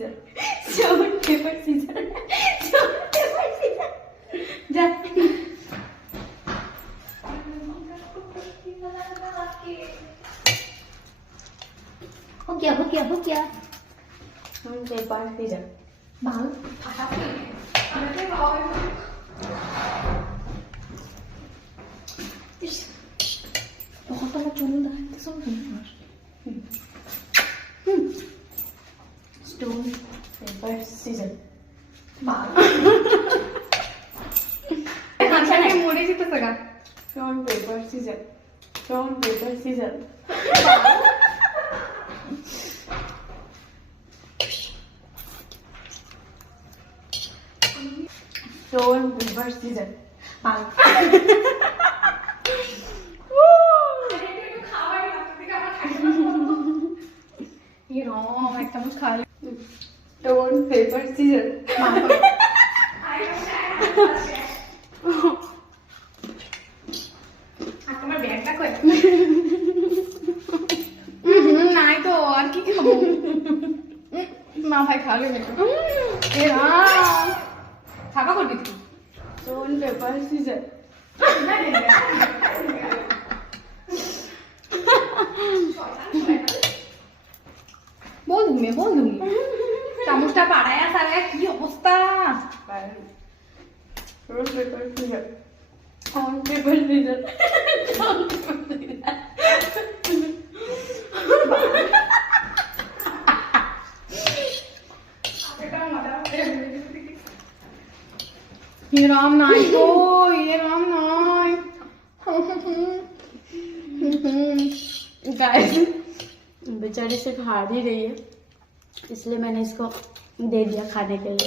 Scissor stone paper scissor जा हो गया स्टोन पेपर सीजर बाल बहुत बड़ा चुन रहा है तो सब स्टोन पेपर सीजर बाल अच्छा नाही मोडे जिथं सगळा stone paper scissor stone paper scissor बाल ये राम एक चम्मच खा ले स्टोन पेपर सीजर তোমার ব্যাগটা কই নাই তো আর কি খাবো মা ভাই খাবে না এ রাম খাবা করবি তুই स्टोन पेपर सीजर বন্ধুমি চামচটা পাড়ায় সারায় কি অবস্থা stone paper scissor stone paper scissor ये राम नाई तो ये राम नाई गाइस बेचारी सिर्फ हार ही रही है इसलिए मैंने इसको दे दिया खाने के लिए।